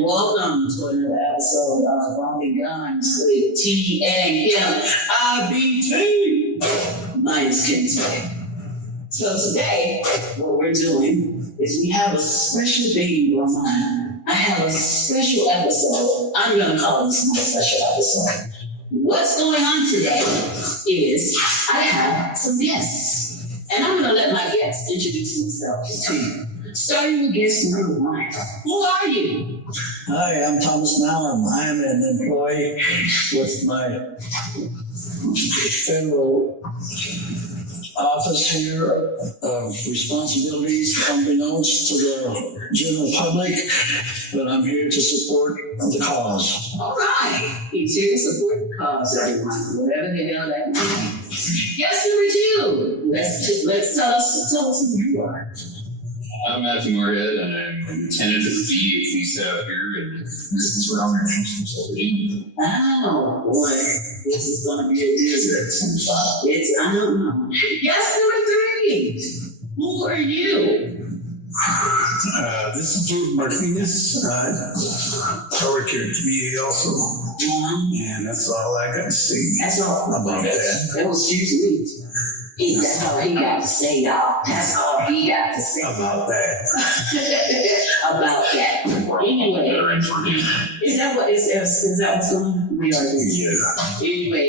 and welcome to another episode of Bumping Guns with TNMIBT. Minus Ken today. So today, what we're doing is we have a special baby on mine. I have a special episode. I'm going to call this my special episode. What's going on today is I have some guests. And I'm going to let my guests introduce themselves to you. Starting with guest number one. Who are you? Hi, I'm Thomas Mallon. I'm an employee with my federal office here of responsibilities unbeknownst to the general public, but I'm here to support the cause. All right. He's here to support the cause, everyone, whatever the hell that means. Guest number two. Let's tell us who you are. I'm Matthew Moorhead, and I'm lieutenant of the VA police out here, and this is where I'm introducing myself to you. Oh, boy. This is going to be a desert. I don't know. Guest number three. Who are you? This is George Martinez. I work here at VA also. And that's all I got to say. That's all. About that. That was usually. That's all he got to say, y'all. That's all he got to say. About that. About that. Anyway, is that what's going on? We are. Yeah. Anyway,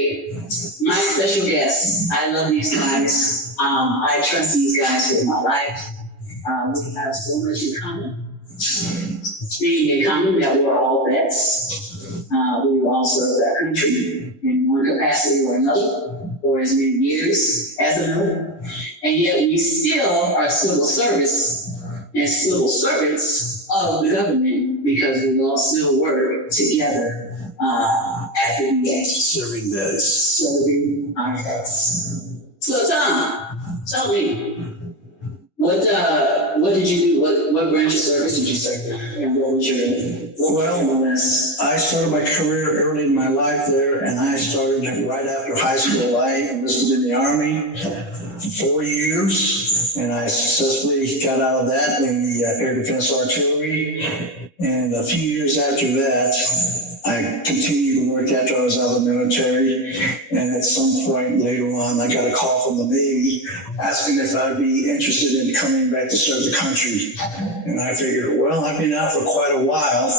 my special guests. I love these guys. I trust these guys with my life. We have so much in common. Being in common that we're all vets. We've all served our country in one capacity or another, for as many years as another. And yet we still are civil service and civil servants of the government because we all still work together at the VA. Serving vets. Serving our vets. So Tom, tell me, what did you do? What branch of service did you serve in? And what was your I started my career early in my life there, and I started right after high school. I enlisted in the Army for 4 years, and I successfully got out of that in the Air Defense Artillery. And a few years after that, I continued to work after I was out of the military, and at some point later on, I got a call from the Navy asking if I'd be interested in coming back to serve the country. And I figured, well, I've been out for quite a while.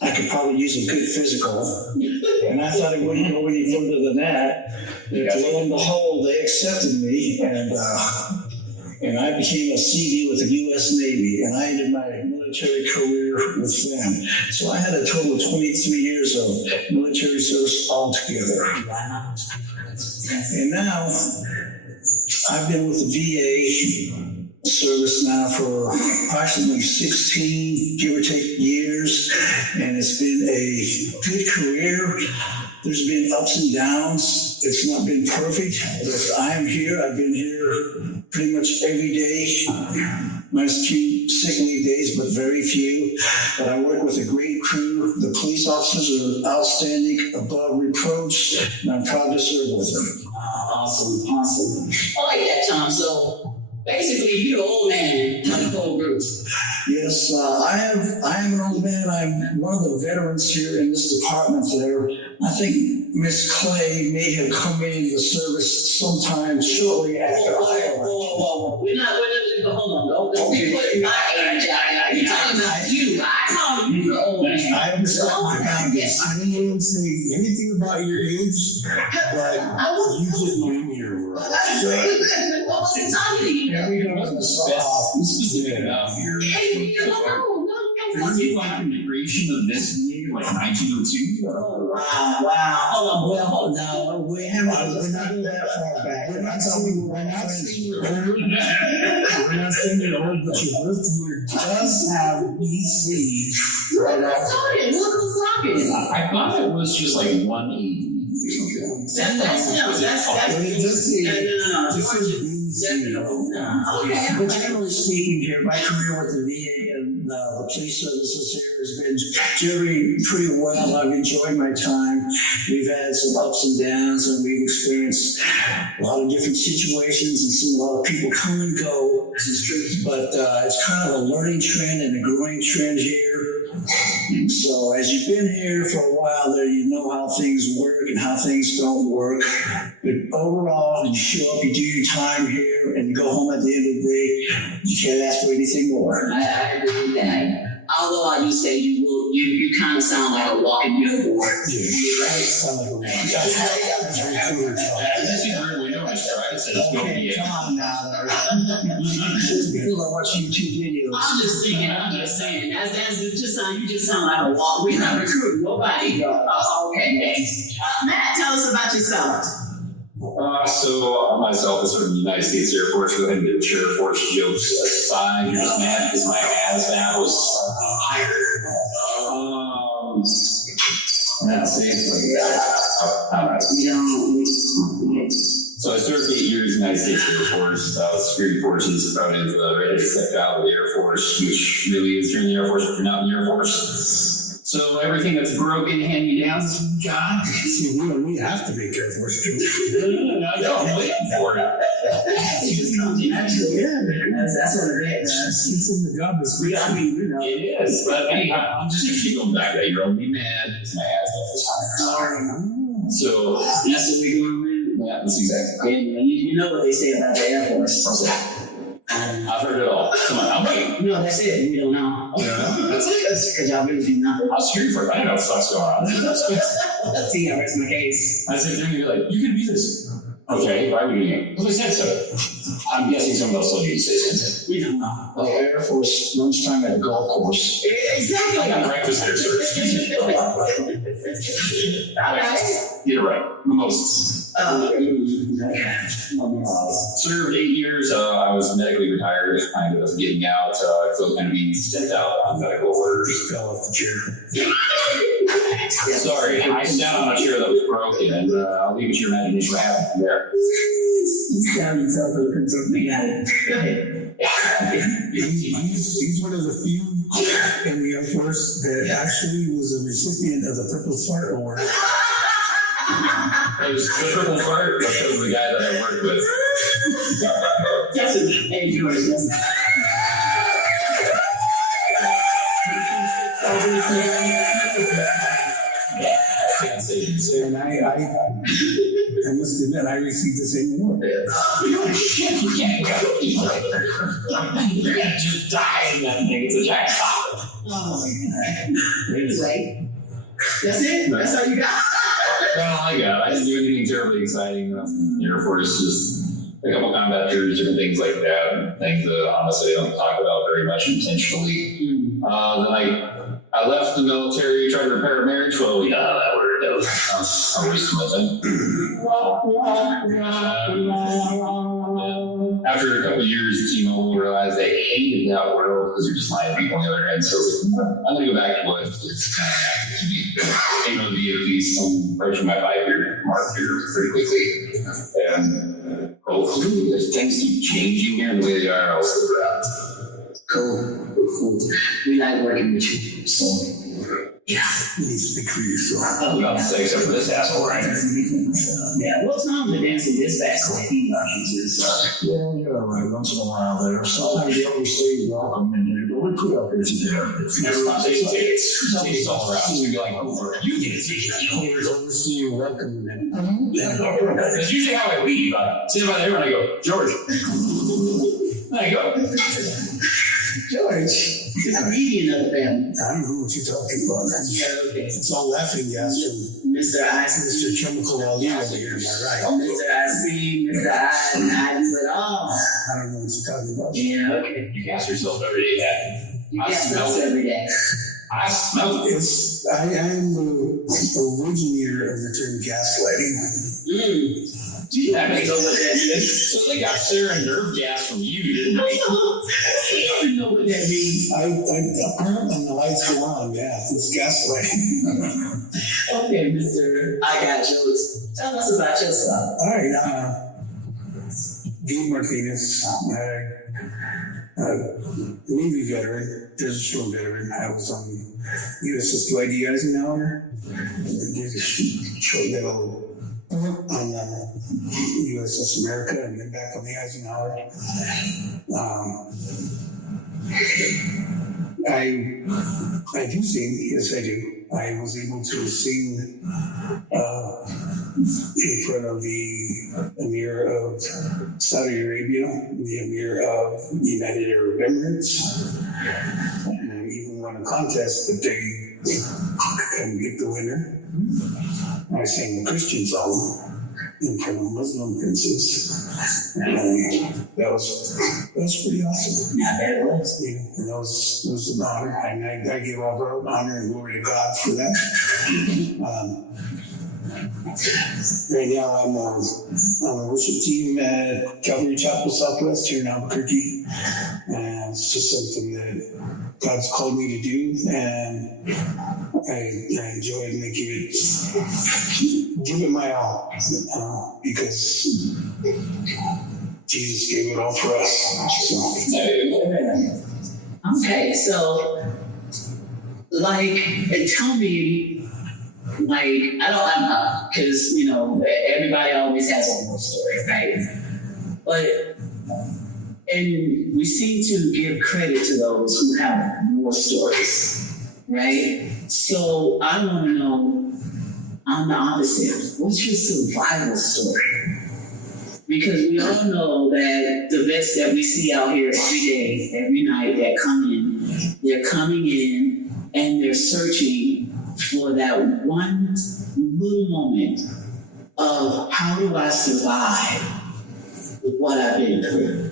I could probably use a good physical. And I thought it wouldn't go any further than that. But lo and behold, they accepted me, and I became a CV with the U.S. Navy, and I ended my military career with them. So I had a total of 23 years of military service altogether. And now, I've been with the VA service now for approximately 16, give or take, years, and it's been a good career. There's been ups and downs. It's not been perfect, but I'm here. I've been here pretty much every day. Minus few sick leave days, but very few. But I work with a great crew. The police officers are outstanding, above reproach, and I'm proud to serve with them. Awesome. I like that, Tom. So basically, you're an old man in the whole group. Yes, I am an old man. I'm one of the veterans here in this department there. I think Miss Clay may have come into the service sometime shortly after I left. Whoa. We're not hold on. Don't be putting my age out there. You're talking about you. I call you the old man. I understand. Oh, yes. I didn't even say anything about your age, but you just knew your world. What was the time to you? Yeah, we go to the soft. Was it like the creation of this meeting, like 1902? Oh, wow. Hold on. No, we're not that far back. We're not saying you're old, but your birth year does have BC. Look who's talking. I thought it was just like 180. But generally speaking here, my career with the VA and the police services here has been doing pretty well. I've enjoyed my time. We've had some ups and downs, and we've experienced a lot of different situations and seen a lot of people come and go. But it's kind of a learning trend and a growing trend here. So as you've been here for a while there, you know how things work and how things don't work. But overall, you show up, you do your time here, and you go home at the end of the day. You can't ask for anything more. I agree with that. Although I do say you kind of sound like a walking billboard. Yeah, sound like a This is where we know I tried to say let's go Okay, come on now. Just because I watch YouTube videos. I'm just saying. As it just sound, you just sound like a walk. We're not recruiting nobody. Okay, next. Matt, tell us about yourself. So myself, as sort of the United States Air Force, go ahead and get the Air Force jokes aside. You're just mad because my ASVAB was higher. Let's see. So I served 8 years in the United States Air Force, security forces, about as ready to step out of the Air Force, which really is you're in the Air Force, but you're not in the Air Force. So everything that's broken, hand me downs, God. See, we have to make Air Force jokes. No, I'm waiting for it. Actually, Yeah, that's what it is. it's in the job description. I mean, you know. It is, but anyhow, I'm just gonna keep going back that you're only mad because my ass was higher. So That's what we're going with. yeah, that's exactly. And you know what they say about the Air Force. I've heard it all. Come on, I'm waiting. No, that's it. We don't know. That's because y'all really do nothing. I was security for it. I didn't know what the fuck's going on. See, I rest my case. I said to him, you're like, you can be this. Okay, why are we doing it? Because I said so. I'm guessing someone else told you to say something. We don't know. Like Air Force lunchtime at a golf course. Exactly. I got breakfast there, sir. Excuse me. All right. You're right. Mimosas. Served 8 years. I was medically retired. I ended up getting out. I felt kind of being sent out on medical orders. Fell off the chair. Sorry, I sat on a chair that was broken, and I'll leave it to your imagination what happened from there. He's one of the few in the Air Force that actually was a recipient of the Purple Fart Award. It was the triple fart because of the guy that I worked with. Hey, George, Can't say it. And I must admit, I received the same award. Shit, you can't go. You're gonna just die in that thing. It's a giant coffin. Oh my God. Anyway, that's it? That's all you got? That's all I got. I didn't do anything terribly exciting. The Air Force, just a couple combat tours, different things like that. Things that honestly I don't talk about very much intentionally. Then I left the military, tried to repair a marriage. Well, we know how that worked out. I was wasting my time. After a couple of years, T-Mobile realized they hated that world because you're just lying to people on the other end. So I'm going to go back to what it's kind of happened to be. Able to be at least some approaching my 5-year mark here pretty quickly. And hopefully, if things keep changing here the way they are, I'll stick around. Cool. We like working with you. So, yeah. You need to speak for yourself. I'm about to say, except for this asshole right here. Yeah, well, Tom's a dancing dispatch. So he loves you, so. Yeah, you're all right once in a while there. Sometimes you overstay welcome in there, but we put up with you there. Never mind, take tickets. Tickets all around. So you'd be like, oh, you get a ticket. Here's oversee your welcome. That's usually how I leave. I sit by there and I go, George. There you go. George, the comedian of the family. I don't know what you're talking about. Yeah, okay. It's all laughing gas from Mr. I Mr. Chemical Ali over here to my right. Mr. I see, Mr. I do it all. I don't know what you're talking about. Yeah, okay. You gas yourself every day, Dad. You I get smell stuff it. every day. I smell it. I am the originator of the term gaslighting. That makes over that. So they got sarin nerve gas from you, didn't they? I don't know what that means. Apparently the lights go on, yeah. It's gaslighting. Okay, Mr. I got jokes. Tell us about yourself. All right, Gabe Martinez, Navy veteran, Desert Storm veteran. I was on USS Dwight D. Eisenhower. Did a short little on the USS America and then back on the Eisenhower. I do sing, yes I do. I was able to sing in front of the Emir of Saudi Arabia, the Emir of United Arab Emirates, and I even won a contest, but they couldn't get the winner. I sang a Christian song in front of Muslim princes, and that was pretty awesome. Yeah, that was. Yeah, and that was an honor, and I give all the honor and glory to God for that. Right now, I'm on a worship team at Calvary Chapel Southwest here in Albuquerque, and it's just something that God's called me to do, and I enjoy it and I give it my all, because Jesus gave it all for us. So. Okay, so, and tell me, I don't, because, everybody always has a war story, right? But, and we seem to give credit to those who have war stories, right? So I want to know, on the opposite, what's your survival story? Because we all know that the vets that we see out here every day, every night, that come in, they're coming in and they're searching for that one little moment of how do I survive with what I've been through,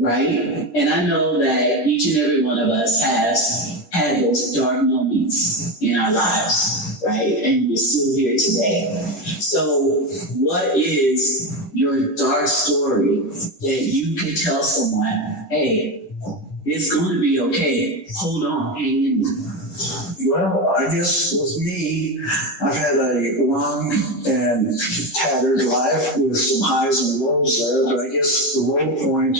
right? And I know that each and every one of us has had those dark moments in our lives, right? And we're still here today. So what is your dark story that you can tell someone, hey, it's going to be okay, hold on, hang in there? Well, I guess with me, I've had a long and tattered life with some highs and lows there, but I guess the low point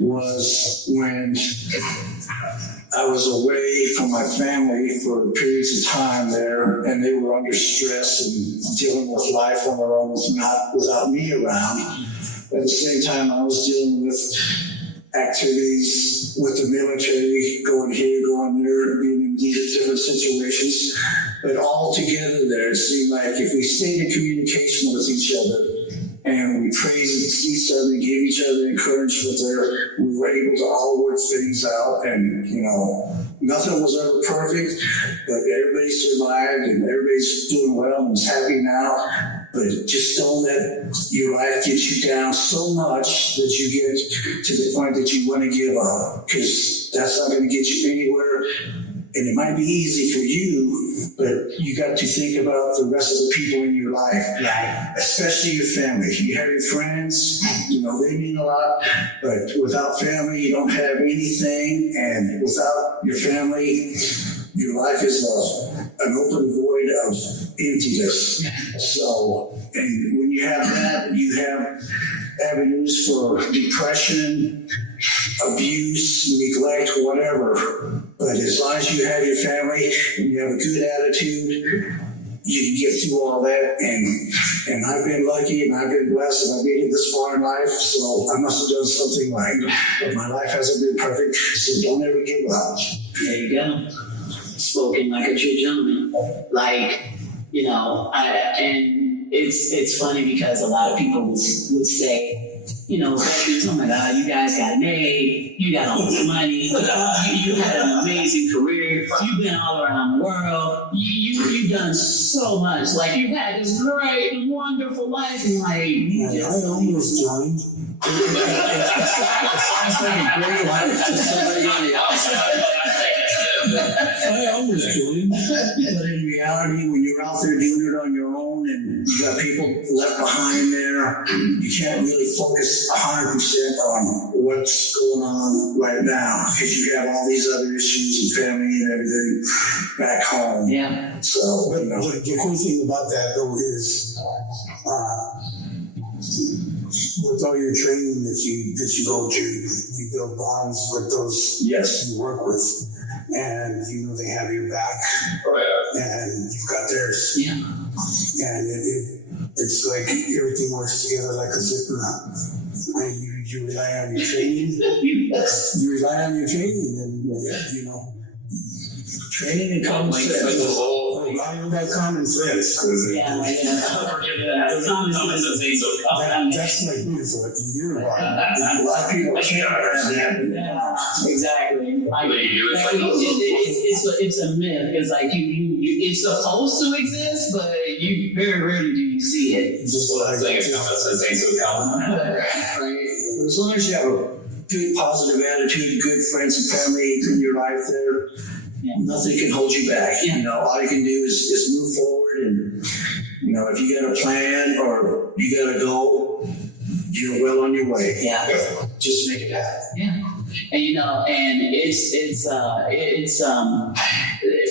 was when I was away from my family for periods of time there, and they were under stress and dealing with life on their own without me around. At the same time, I was dealing with activities with the military, going here, going there, being in different situations. But all together there, it seemed like if we stayed in communication with each other and we praised each other and gave each other encouragement there, we were able to all work things out. And, nothing was ever perfect, but everybody survived and everybody's doing well and is happy now. But just don't let your life get you down so much that you get to the point that you want to give up, because that's not going to get you anywhere. And it might be easy for you, but you got to think about the rest of the people in your life, especially your family. You have your friends, they mean a lot, but without family, you don't have anything. And without your family, your life is an open void of emptiness. So, and when you have that, you have avenues for depression, abuse, neglect, whatever. But as long as you have your family and you have a good attitude, you can get through all that. And I've been lucky and I've been blessed and I've made it this far in life, so I must have done something right. But my life hasn't been perfect, so don't ever give up. There you go. Spoken like a true gentleman. And it's funny because a lot of people would say, oh my God, you guys got made, you got all this money, you had an amazing career, you've been all around the world, you've done so much, you've had this great and wonderful life, and I almost joined. It sounds like a great life to somebody on the outside. I almost joined. But in reality, when you're out there doing it on your own and you got people left behind there, you can't really focus 100% on what's going on right now, because you have all these other issues and family and everything back home. Yeah. So, The cool thing about that, though, is with all your training that you go to, you build bonds with those you work with. And they have your back, and you've got theirs. Yeah. And it's like everything works together like a zipper. You rely on your training. Yes. You rely on your training, and you know. Training and common sense. I know that common sense. Yeah. That's like beautiful. You're right. A lot of people can't understand. Yeah, exactly. Like, They do it. it's a myth. It's like you it's supposed to exist, but you very rarely do you see it. Just Well, that's like like common sense ain't so common. Right? As long as you have a good, positive attitude, good friends and family in your life there, Yeah. nothing can hold you back. Yeah. You know, all you can do is move forward, and you know, if you got a plan or you got a goal, you're well on your way. Yeah. Just make it happen. Yeah. And you know, and it's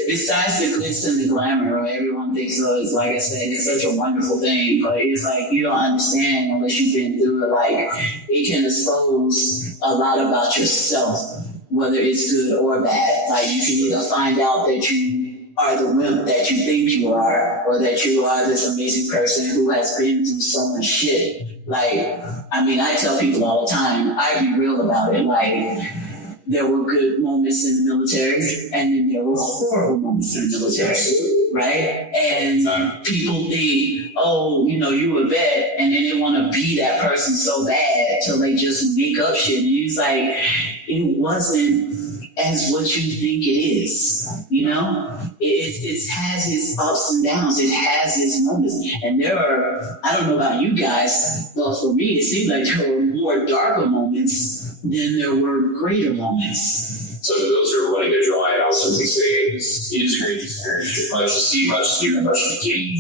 besides the glitz and the glamour, right? Everyone thinks, oh, it's like I said, it's such a wonderful thing, but it's like you don't understand unless you've been through it. Like it can expose a lot about yourself, whether it's good or bad. Like you can either find out that you are the wimp that you think you are, or that you are this amazing person who has been through so much shit. Like, I mean, I tell people all the time, I be real about it. Like, there were good moments in the military, and then there were horrible moments in the military, right? And people think, oh, you know, you a vet, and then they want to be that person so bad till they just make up shit. And it's like, it wasn't as what you think it is, you know? It has its ups and downs. It has its moments. And there are, I don't know about you guys, but for me, it seemed like there were more darker moments than there were greater moments. So those who are running a drawing, I'll simply say it is a great experience. Much to see, much to do, and much to gain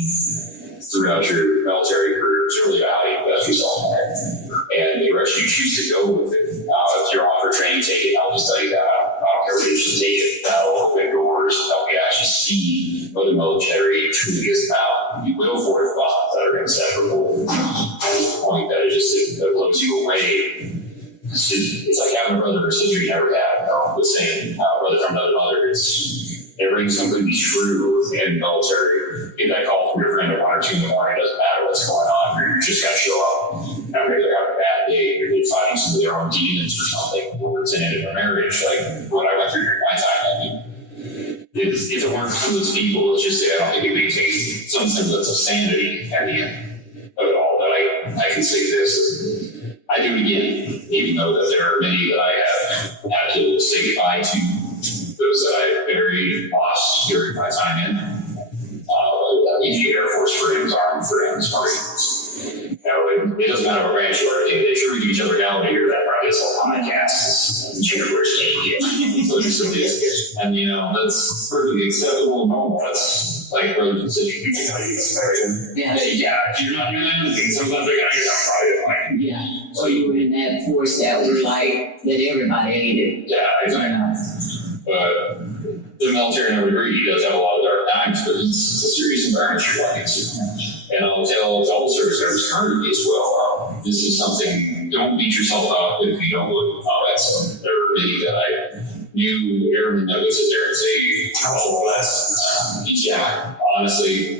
throughout your military career. It's really about how you invest yourself in it. And the direction you choose to go with it. If you're on for training, take it. I'll just tell you that. I don't care what you should take it. That'll open doors, help you actually see what the military truly is about. You will for it, but that are inseparable. That's the point that it just it blows you away. It's like having a brother or sister you never had. The same brother from another mother. It rings something to be true in the military. If that call from your friend at 1 or 2 in the morning, it doesn't matter what's going on. You're just going to show up. Now, maybe they're having a bad day. Maybe they're fighting some of their own demons or something. Or it's an end of a marriage, like what I went through during my time. I mean, if it weren't for those people, let's just say I don't think it maintains some semblance of sanity at the end of it all. But I can say this. I do it again, even though that there are many that I have had to say goodbye to. Those that I buried, lost during my time in. Air Force friends, Army friends, Marines. You know, it doesn't matter what branch you are, they treat each other down. They hear that probably this whole podcast and so it simply is. And you know, that's perfectly acceptable and normal. That's like brothers and sisters. You know, you expect. Yeah, if you're not doing anything, sometimes they're gonna get probably like. Yeah. So you were in that force that was like that everybody hated. Yeah, exactly. But the military in every degree does have a lot of dark times, but it's a serious environment you're walking into. And I'll tell all service members currently as well, this is something, don't beat yourself up if you don't look at that stuff. There were many that I knew airmen that would sit there and say, how less? Yeah, honestly,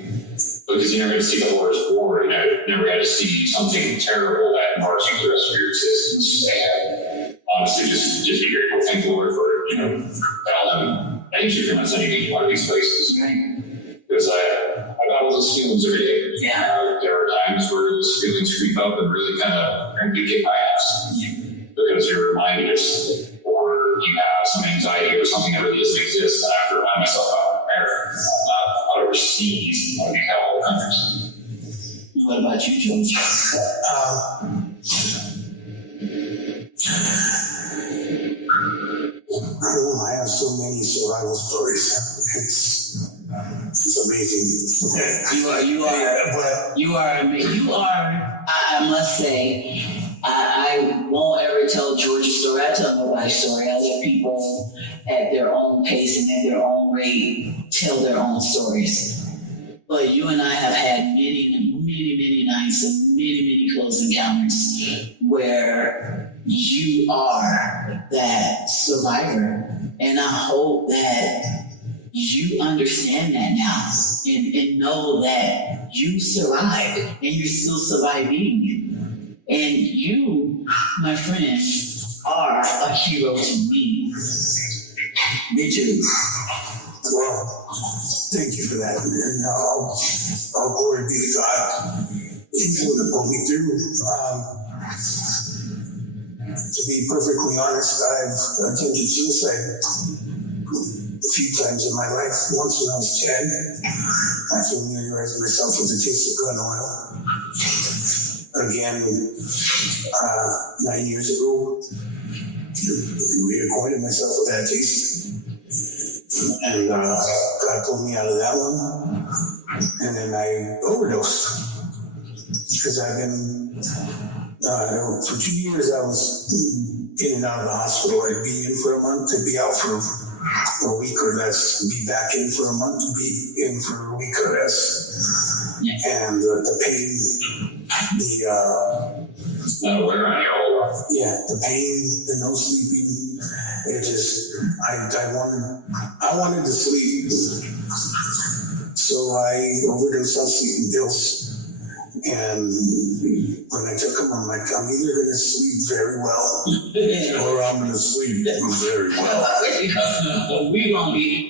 because you never had to see the horrors forward, and I never had to see something terrible that marks you the rest of your existence. And honestly, just be grateful, thank the Lord for, you know, tell them, thank you for not sending me to one of these places. Because I battle those feelings every day. Yeah. There are times where those feelings creep up and really kind of kick my ass. Because you're reminded of something, or you have some anxiety or something that really doesn't exist. And I have to remind myself out of America, not overseas, I mean, all countries. What about you, George? I don't know. I have so many survival stories. It's amazing. You are. I must say, I won't ever tell George's story. I tell nobody's story. I let people at their own pace and at their own rate tell their own stories. But you and I have had many nights and many close encounters where you are that survivor. And I hope that you understand that now and know that you survived and you're still surviving. And you my friend, are a hero to me. Me too. Well, thank you for that. And all glory be to God. He's the one that pulled me through. To be perfectly honest, I've attempted suicide a few times in my life. Once when I was 10, I familiarized myself with the taste of gun oil. Again, 9 years ago, reacquainted myself with that taste. And God pulled me out of that one. And then I overdosed. Because I've been, for 2 years, I was in and out of the hospital. I'd be in for a month, I'd be out for a week or less, be back in for a month, be in for a week or less. And the pain, Not aware on your whole life. the pain, the no sleeping, it just, I wanted to sleep. So I overdosed on sleeping pills. And when I took them, I'm like, I'm either going to sleep very well or I'm going to sleep very well.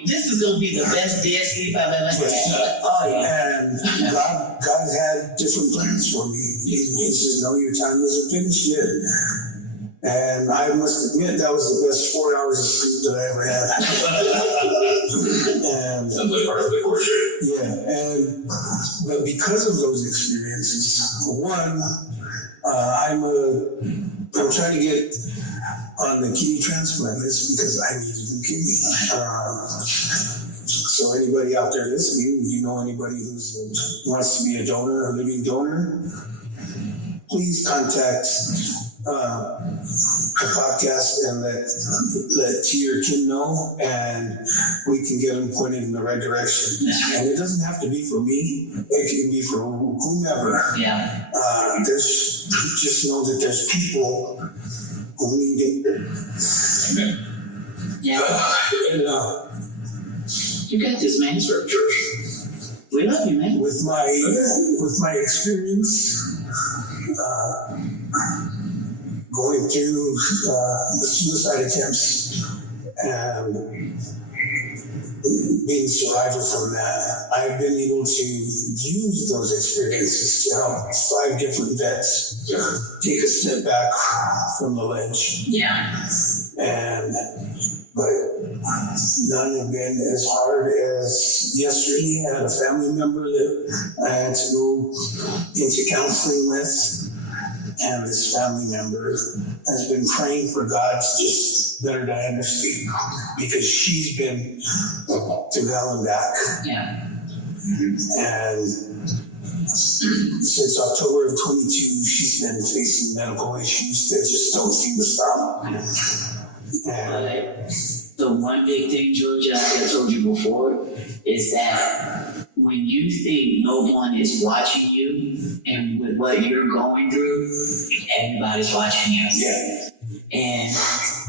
This is gonna be the best day of sleep I've ever had. Oh yeah. And God had different plans for me. He says, no, your time isn't finished yet. And I must admit, that was the best 4 hours of sleep that I ever had. And Sounds like part of the course. but because of those experiences, one, I'm trying to get on the kidney transplant list because I need a new kidney. So anybody out there listening, you know anybody who wants to be a donor, a living donor, please contact the podcast and let T or Kim know, and we can get them pointed in the right direction. And it doesn't have to be for me; it can be for whomever. Yeah. Just know that there's people who need it. Amen. Yeah. You got this, man. Serve church. We love you, man. With my experience, going through the suicide attempts and being a survivor from that, I've been able to use those experiences to help 5 different vets take a step back from the ledge. Yeah. But none have been as hard as yesterday. I had a family member that I had to go into counseling with. And this family member has been praying for God to just let her die in her sleep because she's been through hell and back. Yeah. And since October of 22, she's been facing medical issues that just don't seem to stop. And The one big thing, Georgia, I told you before, is that when you think no one is watching you and with what you're going through, everybody's watching you. yeah, And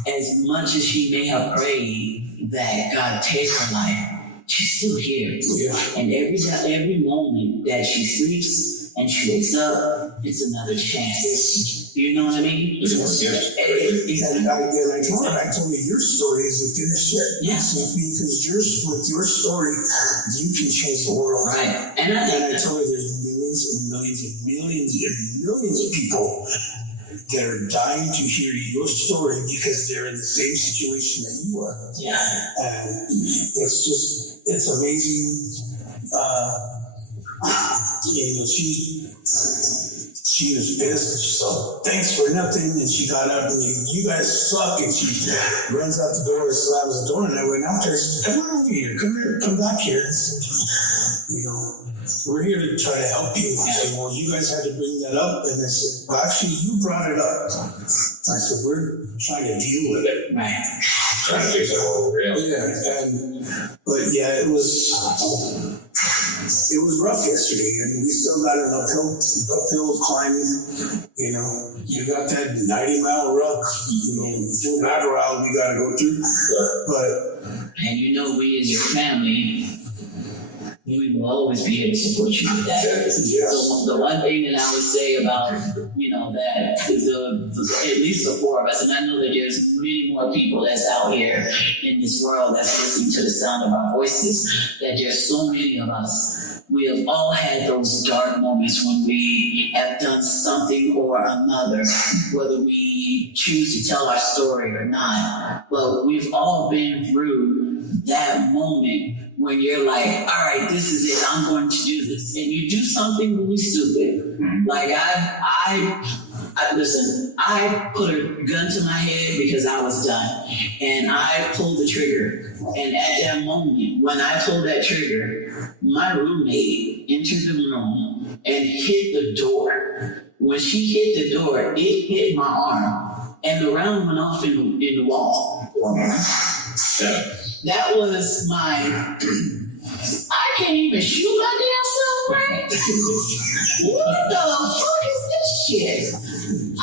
as much as she may have prayed that God take her life, she's still here. yeah. And every moment that she sleeps and she wakes up, it's another chance. You know what I mean? It's a gift. And I told you, your story isn't finished yet. Yes. Because with your story, you can change the world. Right. And I told you, there's millions and millions and millions and millions of people that are dying to hear your story because they're in the same situation that you are. Yeah. And it's amazing. She was pissed, so thanks for nothing, and she got up and you guys suck, and she runs out the door, slams the door, and I went out there, come on over here, come back here. We're here to try to help you. I said, well, you guys had to bring that up, and they said, well, actually, you brought it up. I said, we're trying to deal with it. Right. Trying to fix it all real. But yeah, it was rough yesterday, and we still got an uphill climbing. You got that 90-mile ruck, full back route we got to go through. But And we as your family, we will always be here to support you with that. The one thing that I would say about, that at least the four of us, and I know that there's many more people that's out here in this world that's listening to the sound of our voices, that there's so many of us. We have all had those dark moments when we have done something or another, whether we choose to tell our story or not. But we've all been through that moment when you're like, all right, this is it, I'm going to do this. And you do something really stupid. Like listen, I put a gun to my head because I was done. And I pulled the trigger. And at that moment, when I pulled that trigger, my roommate entered the room and hit the door. When she hit the door, it hit my arm. And the round went off in the wall. That was my... I can't even shoot my damn self right. What the fuck is this shit? I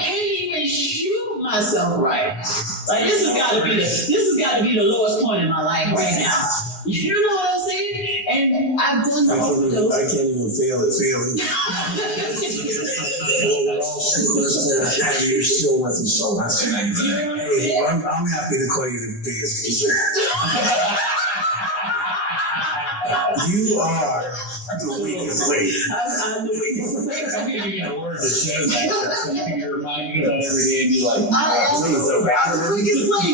can't even shoot myself right. Like this has got to be the lowest point in my life right now. You know what I'm saying? And I've done the overdose. I can't even feel it feeling. You're still with us, so that's I'm happy to call you the biggest loser. You are the weakest link. I'm the weakest link. I'm giving you a word that says that so you can be reminded of that every day and be like, I'm the weakest link.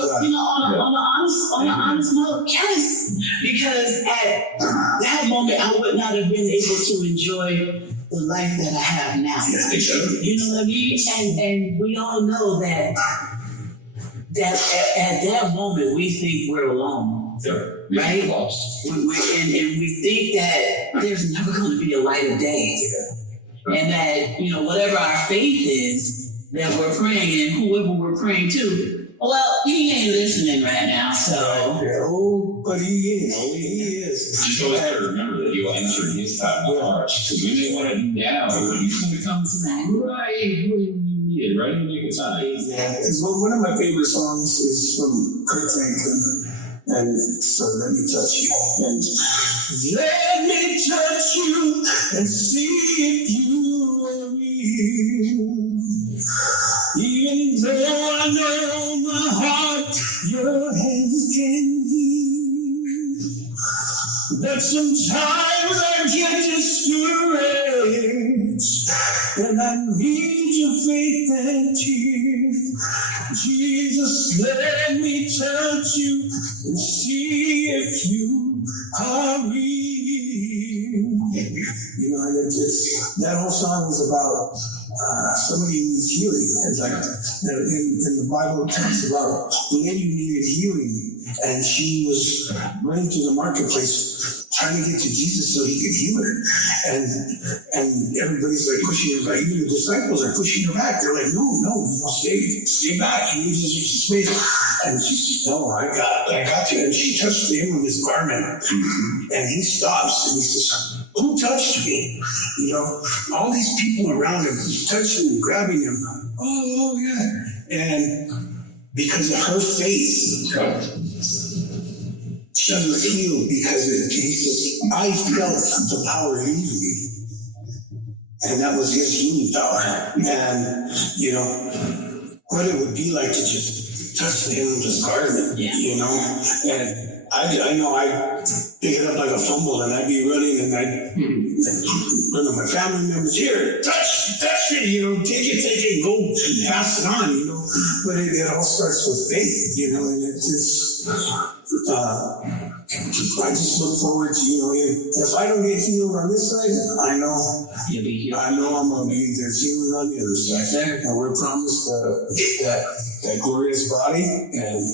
But on an honest note, yes, because at that moment I would not have been able to enjoy the life that I have now. You know what I mean? And we all know that at that moment we think we're alone, right? And we think that there's never going to be a light of day, and that whatever our faith is that we're praying and whoever we're praying to, well, he ain't listening right now, so. But he is. Just always got to remember that he'll answer in his time of heart. Because when they want to do now, he's going to come through right when you need it, right in the nick of time. Exactly. One of my favorite songs is from Kurt Franklin. And so let me touch you. And let me touch you and see if you are real. Even though I know my heart, your hands can heal. But sometimes I get discouraged, and I need your faith and tears. Jesus, let me touch you and see if you are real. And that whole song is about somebody needs healing. It's like in the Bible, it talks about the lady who needed healing, and she was running through the marketplace trying to get to Jesus so he could heal her. And everybody's like pushing her back. Even the disciples are pushing her back. They're like, no, stay back. He needs his space. And she said, no, I got you. And she touched the hem of his garment. And he stops and he says, who touched me? All these people around him, he's touching and grabbing him. Oh, yeah. And because of her faith, she was healed because he says, I felt the power leave me. And that was his healing power. And, what it would be like to just touch the hem of his garment, And I know I'd pick it up like a fumble and I'd be running and I'd run to my family members, here, touch it, take it, go pass it on, But it all starts with faith, and it's just, I just look forward to, if I don't get healed on this side, I know I'm going to be, there's healing on the other side. And we're promised that glorious body, and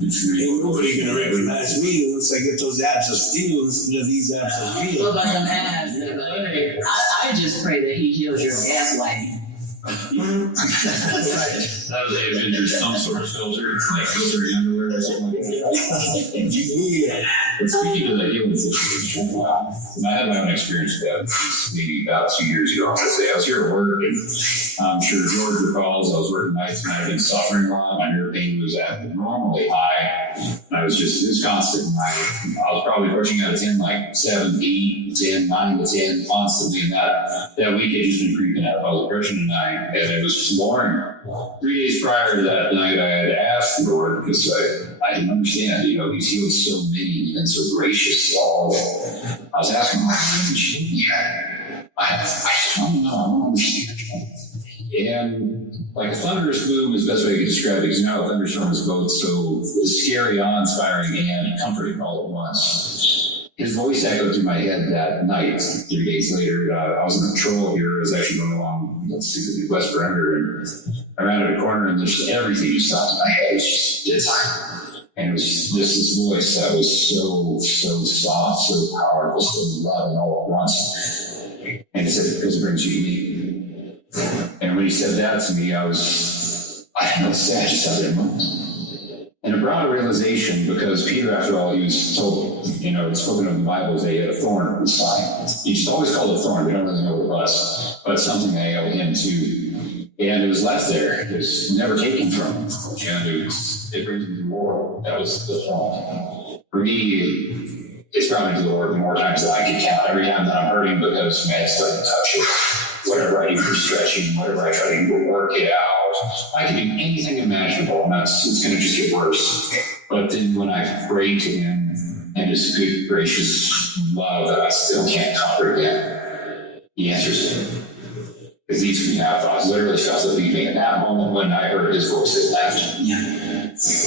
ain't nobody going to recognize me once I get those abs of steel instead of these abs of steel. What about them abs? I just pray that he heals your gaslighting. That was a Avengers some sort of filter, like filtering underwear or something like that. Yeah. But speaking of the healing situation, I had my own experience with that maybe about 2 years ago. I was here at work, and I'm sure George recalls I was working nights and I've been suffering a lot. My nerve pain was abnormally high. I it was constant. I was probably pushing out of 10, like 7, 8, 10, 9 to 10, constantly. And that week had just been creeping up. I was approaching a 9, and it was flooring. 3 days prior to that night, I had asked the Lord because I didn't understand. He's healed so many and so gracious. I was asking, why haven't you healed me? I don't know. I don't understand. And like a thunderous boom is the best way to describe it, because a thunderstorm is both so scary, awe-inspiring, and comforting all at once. His voice echoed through my head that night. 3 days later, I was in a patrol here. I was actually going along, the West Perimeter, and I rounded a corner, and just everything just stopped in my head. It was just dead silent. And it was just this voice that was so soft, so powerful, so loving all at once. And he said, because it brings you to me. And when he said that to me, I don't know what to say, I just had that moment. And it brought a realization, because Peter, after all, he was told, it's spoken of in the Bible as he had a thorn in his side. He just always called it a thorn, we don't really know what it was, but something that ailed him too. And it was left there, it was never taken from him. And it brings me to the Lord. That was the point. For me, it's brought me to the Lord more times than I can count. Every time that I'm hurting, because it's starting to touch it. Whatever I do for stretching, whatever I try to do to work it out, I can do anything imaginable, and it's going to just get worse. But then when I pray to Him, and His good, gracious love that I still can't comprehend, He answers it. Because these we have, I literally felt it leaving in that moment when I heard His voice that left. Yeah. It's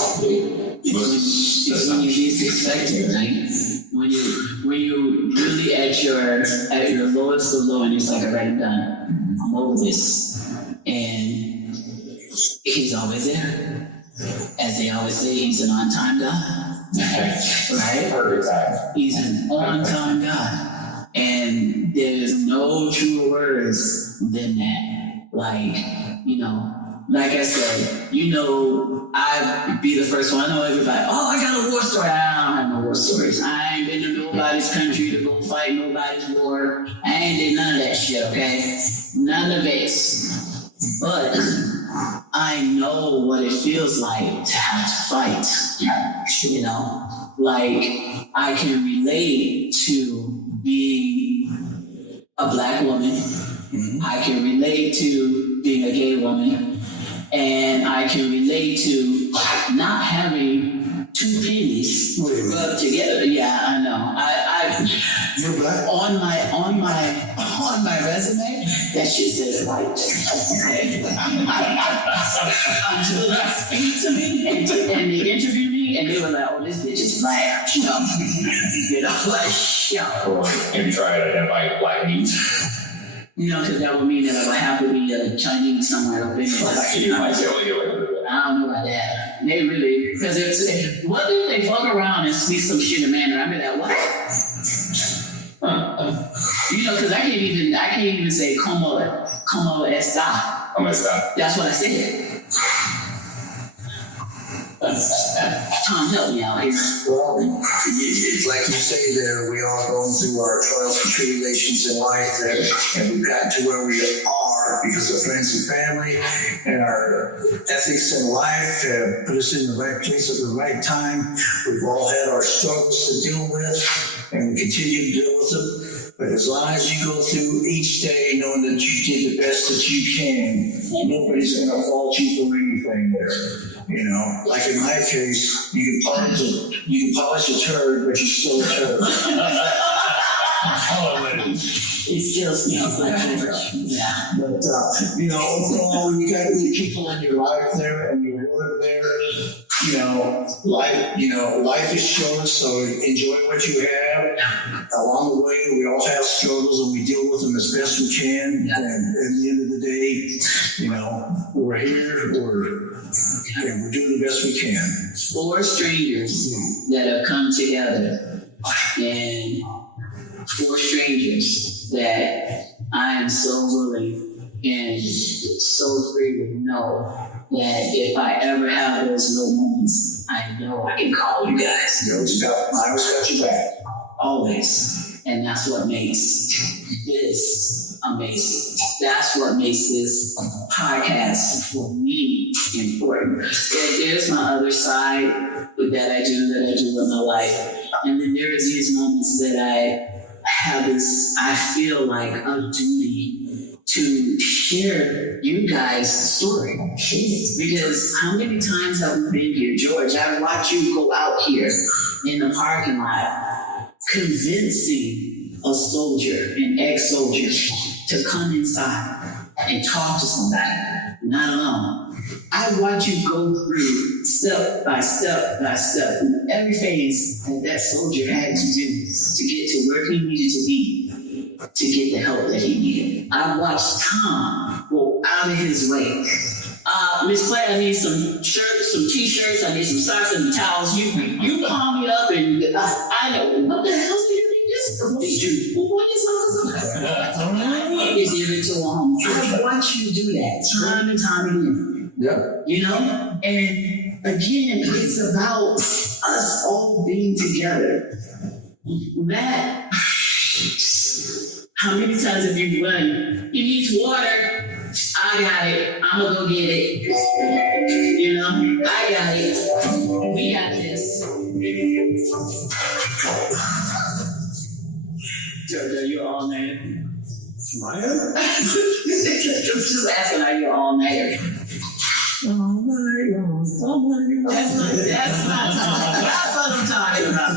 when you least expect it, right? When you really at your lowest of low, and it's like, all right, I'm done. I'm over this. And He's always there. As they always say, He's an on-time God. Right? Perfect time. He's an on-time God. And there's no truer words than that. Like I said, I'd be the first one. I know everybody, I got a war story. I don't have no war stories. I ain't been to nobody's country to go fight nobody's war. I ain't did none of that shit, okay? None of it. But I know what it feels like to have to fight. I can relate to being a black woman. I can relate to being a gay woman. And I can relate to not having 2 pennies rubbed together. Yeah, I know. You're black? On my resume, that shit says white. Until they speak to me and they interview me, and they were like, "Oh, this bitch is black." Have you tried to identify black meats? Because that would mean that I would have to be a Chinese somewhere up in there. I don't know about that. They really, because what if they fuck around and speak some shit in Mandarin? I'd be like, what? Because I can't even say como está. Como está? That's what I said. Tom, help me out here. Well, it's like you say there, we all going through our trials and tribulations in life, and we've gotten to where we are because of friends and family, and our ethics in life have put us in the right place at the right time. We've all had our struggles to deal with, and we continue to deal with them. But as long as you go through each day knowing that you did the best that you can, nobody's going to fault you for anything there. Like in my case, you can polish a turd, but you're still a turd. It still smells like turd. Yeah. But overall, you got the people in your life there, and you live there. Life is short, so enjoy what you have. Along the way, we all have struggles, and we deal with them as best we can. Yeah. And at the end of the day, we're here, and we're doing the best we can. 4 strangers that have come together, and 4 strangers that I am so willing and so free to know that if I ever have those low moments, I know I can call you guys. I always got your back. always. And that's what makes this amazing. That's what makes this podcast for me important. There's my other side that I do with my life. And then there is these moments that I feel like a duty to share you guys' story. Because how many times have we been here, George? I watch you go out here in the parking lot convincing a soldier, an ex-soldier, to come inside and talk to somebody, not alone. I watch you go through step by step by step, every phase that soldier had to do to get to where he needed to be, to get the help that he needed. I watched Tom go out of his way. Miss Clay, I need some shirts, some t-shirts, I need some socks and towels. You call me up and I know, what the hell do you need this for? What is I need to give it to a home. I watch you do that time and time again. Yeah. You know? And again, it's about us all being together. Matt, how many times have you run? He needs water. I got it. I'm gonna go get it. You know, I got it. We got this. Jojo, you all night. Maya? Just asking how you all night. That's what I'm talking about.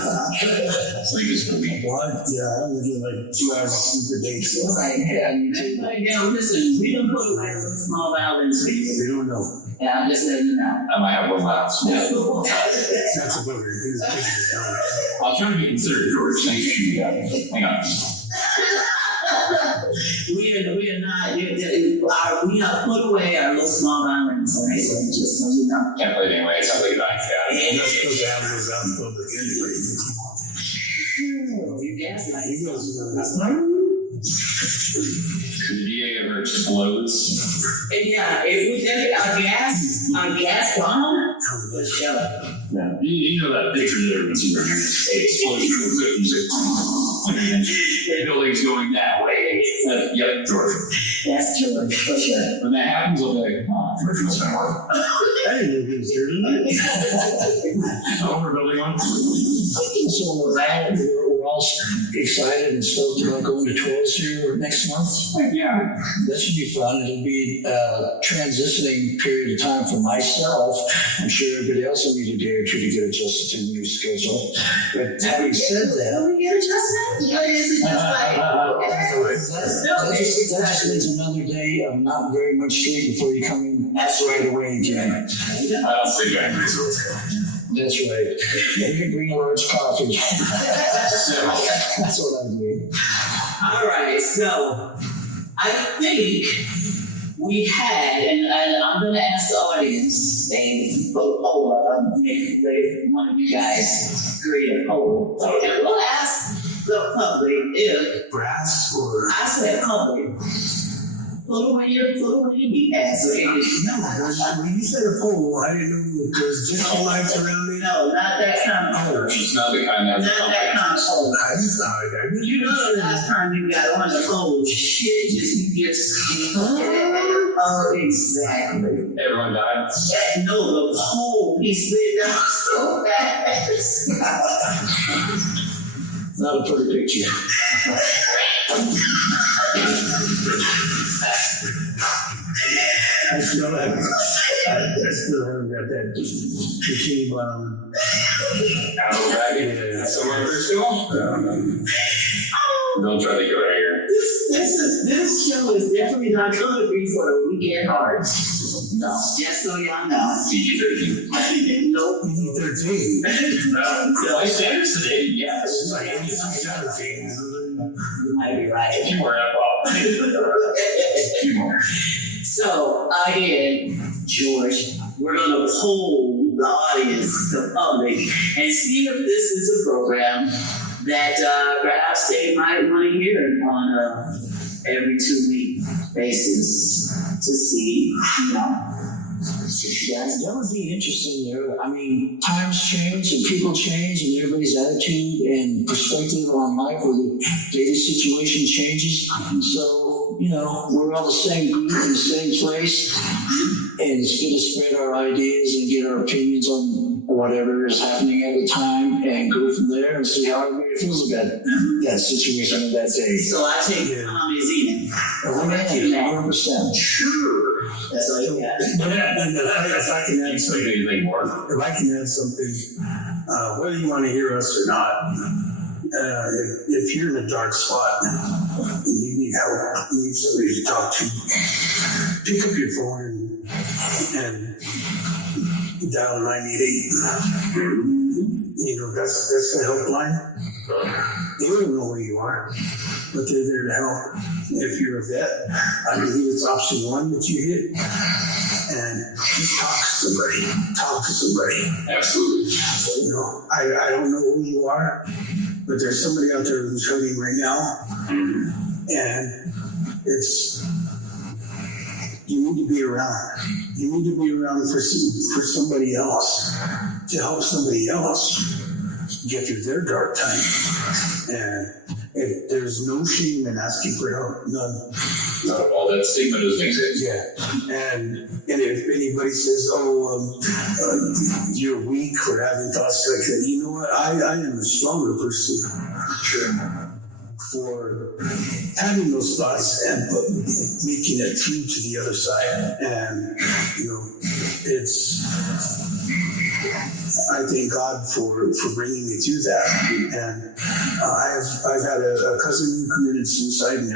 Sleep is for me. Well, yeah, I was doing like 2 hours of sleep a day. So Right, yeah, you too. Like, yo, listen, we don't put away the small violins for you. they don't know. Yeah, I'm just letting you know. I might have one last. That's a booger. I'll try to be considerate, George. Thanks for shooting that. Hang on. We are not, we have put away our little small violins, okay, so just so you know. Can't play it anyway. It sounds like a dying cat. You're not supposed to have those out in public anyway. You gaslight. He goes, The DA ever explodes. Yeah, it was definitely a gas bomb for sure. Yeah. You know that picture there, it's a explosion real quick music. The building's going that way. Yep, George. That's true, for sure. When that happens, I'll be like, oh, George must have been working. I didn't know he was here tonight. Over building one. So we're all excited and stoked about going to Tours here next month. Yeah. That should be fun. It'll be a transitioning period of time for myself. I'm sure everybody else will need a day or two to get adjusted to the new schedule. But having said that, Can we get adjustment? What is it just like? that just means another day of not very much sleep before you come in right away again. I don't sleep anymore, so let's go. That's right. Yeah, you can bring a large coffee. That's what I'm doing. All right, so I think we had, and I'm going to ask the audience, they vote poll up, if one of you guys agree a poll. Okay, we'll ask the public if, Brass or? I said public, put away your meat ass, okay? When you said a pole, I didn't know if there was disco lights around it. No, not that kind of poll. It's not the kind that. Not that kind of poll. I just thought that. You know the last time you got on the poll, shit just oh, exactly. Everyone died. No, the pole, he slid down so fast. Not a pretty picture. I still haven't got that bikini bottom. Out back in. Yeah. Somewhere there still? Don't try to go right here. This show is definitely not going to be for the weekend hearts. No, just so y'all know. PG-13. Nope. PG-13. Like standards today, yes. It's like 17. You might be right. A few more, well. A few more. So, again, George, we're going to poll the audience, the public, and see if this is a program that perhaps they might want to hear on a every 2-week basis to see, you know, That would be interesting. I mean, times change and people change and everybody's attitude and perspective on life or the daily situation changes. So, you know, we're all the same group in the same place, and it's good to spread our ideas and get our opinions on whatever is happening at the time and go from there and see how everybody feels about that situation of that day. So I take Tommy's eating. Oh, man, 100%. Sure. That's all you got. And if I can add something, anything more? if I can add something, whether you want to hear us or not, if you're in a dark spot and you need help, you need somebody to talk to, pick up your phone and dial 988. You know, that's the helpline. They don't know where you are, but they're there to help. If you're a vet, I believe it's option 1 that you hit. And just talk to somebody. Talk to somebody. Absolutely. You know, I don't know who you are, but there's somebody out there who's hurting right now. And you need to be around. You need to be around for somebody else, to help somebody else get through their dark time. And there's no shame in asking for help, none. Not at all. That stigma doesn't exist. Yeah, and if anybody says, you're weak for having thoughts like that, you know what? I am a stronger person. Sure. For having those thoughts and making it through to the other side. And, you know, I thank God for bringing me through that. And I've had a cousin who committed suicide, and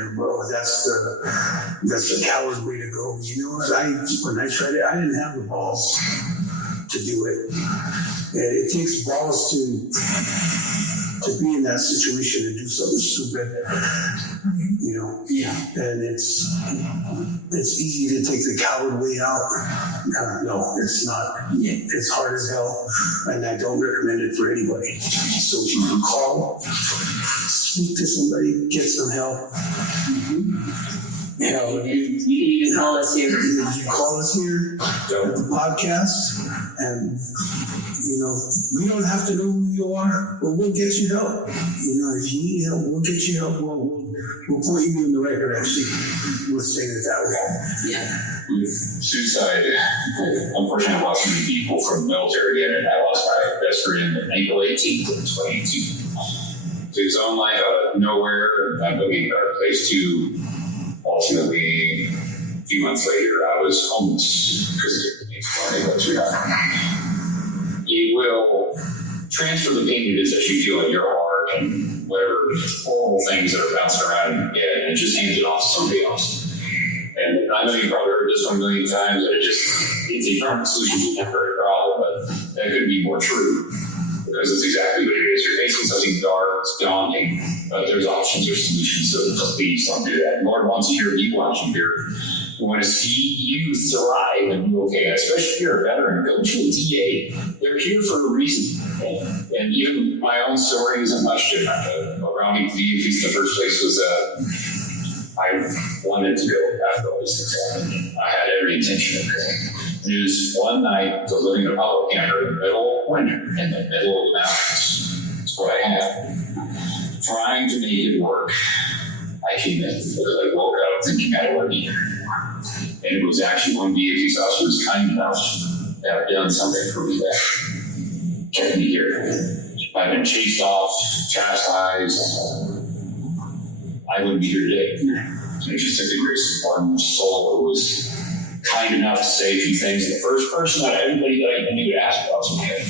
that's the coward way to go. You know what? When I tried it, I didn't have the balls to do it. And it takes balls to be in that situation and do something stupid, you know. Yeah. And it's easy to take the coward way out. No, it's not. It's hard as hell, and I don't recommend it for anybody. So if you can call, speak to somebody, get some help. You know, You can even call us here. you call us here at the podcast, and you know, we don't have to know who you are, but we'll get you help. You know, if you need help, we'll get you help. We'll point you in the right direction. We'll say it that way. Yeah. With suicide, unfortunately, I lost many people from the military, and I lost my best friend on April 18th of 2018. To his own life out of nowhere, not looking at a place to. Ultimately, a few months later, I was homeless because it will transfer the pain it is that you feel in your heart and whatever horrible things that are bouncing around in your head, and just hand it off to somebody else. And I know you've probably heard this 1 million times, that it's a permanent solution to a temporary problem, but that could be more true. Because it's exactly what it is. You're facing something dark, it's daunting, but there's options or solutions, so please don't do that. The Lord wants to hear you, wants you here. We want to see you thrive and be okay, especially if you're a veteran. Go to a TA. They're here for a reason. And even my own story isn't much different. Around the VAPs in the first place was I wanted to go after all these things. I had every intention of going. It was one night, I was living in a public camper in the middle of winter, in the middle of the mountains. That's what I had. Trying to make it work. I came in because I woke up thinking I don't need it anymore. And it was actually one VAP's officer who was kind enough to have done something for me that kept me here. I've been chased off, chastised. I wouldn't be here today. It's just the grace of one soul who was kind enough to say a few things. The first person that everybody that I knew to ask about was okay.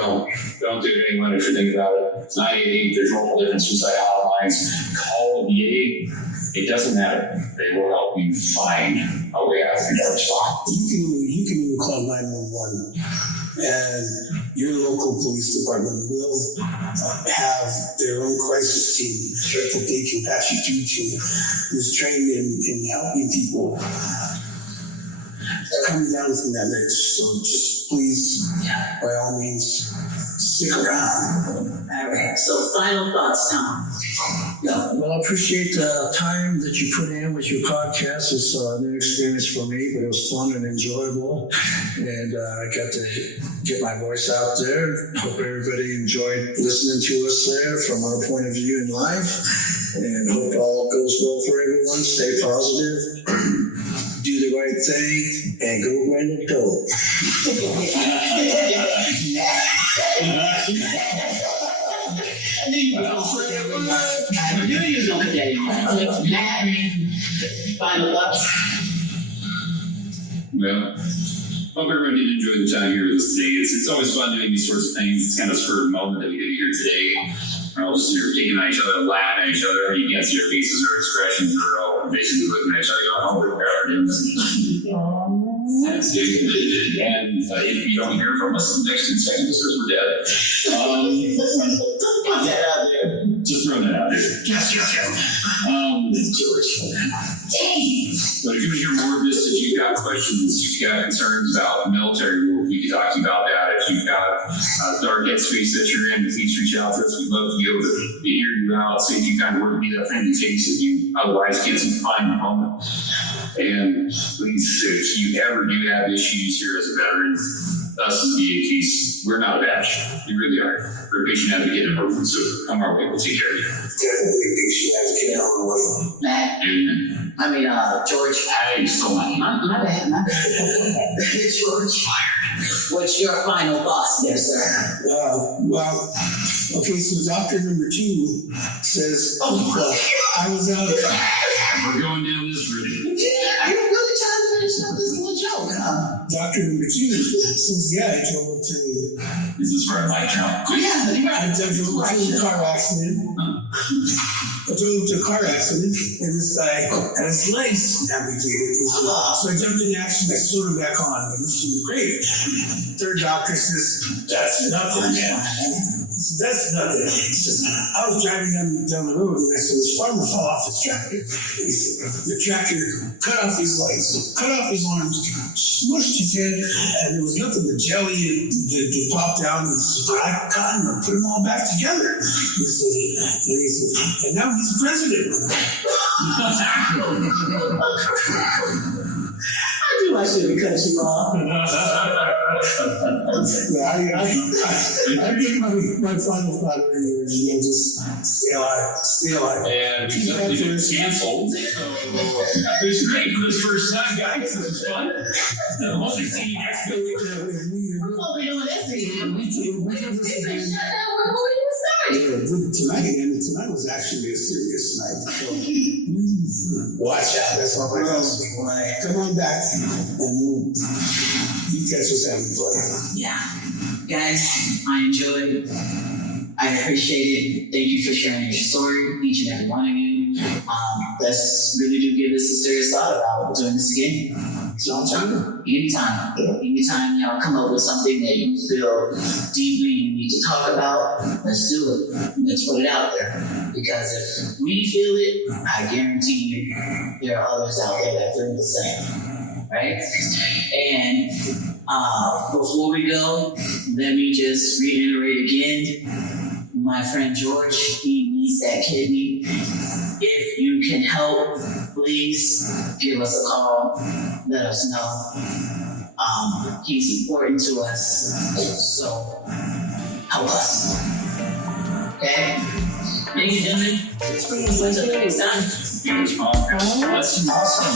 So don't do it, anyone, if you think about it. It's 988, there's multiple different suicide hotlines. Call a VA. It doesn't matter. They will help you find a way out of your spot. You can even call 911, and your local police department will have their own crisis team that they can pass you through to, who's trained in helping people coming down from that ledge. So just please, by all means, stick around. All right, so final thoughts, Tom. Go. Well, I appreciate the time that you put in with your podcast. It's a new experience for me, but it was fun and enjoyable. And I got to get my voice out there. Hope everybody enjoyed listening to us there from our point of view in life. And hope all goes well for everyone. Stay positive. Do the right thing. And go, Brandon, go. I knew you was gonna put that in there. I knew you was gonna put that in there. Final thoughts. Well, hope everyone did enjoy the time here with us today. It's always fun doing these sorts of things. It's kind of spur of the moment that we did here today. We're all just here taking at each other, laughing at each other. You can't see our faces or expressions. We're all basically looking at each other going, oh, we're That's it. And if you don't hear from us in the next 2 seconds, because we're dead. Put that out there. Just throwing that out there. Yes. But if you want to hear more of this, if you've got questions, if you've got concerns about the military, we can talk to you about that. If you've got a dark headspace that you're in, please reach out to us. We'd love to be able to hear you out, see if you kind of work to be that friendly face if you otherwise can't seem to find the phone. And please, if you ever do have issues here as a veteran, us as VAPs, we're not a bash. We really are. We're a patient advocate and program, so come our way, we'll take care of you. Definitely patient advocate on the way. Matt, I mean, George. Hey, so much. My bad. George, what's your final thoughts there, sir? Well, okay, so doctor number 2 says, I was out. We're going down this route. Are you really trying to finish up this little joke, huh? Doctor number 2 says, yeah, I drove to. Is this where I might jump? Yeah, you're right. I drove to a car accident. I drove to a car accident, and this guy had his legs amputated. So I jumped in action, I sewed him back on, and this was great. Third doctor says, that's nothing, man. That's nothing. He says, I was driving down the road, and I saw this farmer fall off his tractor. The tractor cut off his legs, cut off his arms, smushed his head, and there was nothing but jelly that popped out. And he said, I got him and put them all back together. He said, and now he's president. I should have cut you off. Yeah, I think my final thought earlier is just stay alive. And we've definitely been canceled. So it was great for this first time, guys. This was fun. We're supposed to be doing this again. We've been shut down before we even started. Tonight was actually a serious night. So watch out. That's all I got to say. Come on back and you catch us having fun. Yeah. Guys, I enjoyed it. I appreciate it. Thank you for sharing your story, each and every one of you. Let's really do give this a serious thought about doing this again. So anytime y'all come up with something that you feel deeply you need to talk about, let's do it. Let's put it out there. Because if we feel it, I guarantee you there are others out there that feel the same. Right? And before we go, let me just reiterate again, my friend George, he needs that kidney. If you can help, please give us a call. Let us know. He's important to us, so help us. Okay? Thank you, gentlemen. Until next time. Awesome. Awesome.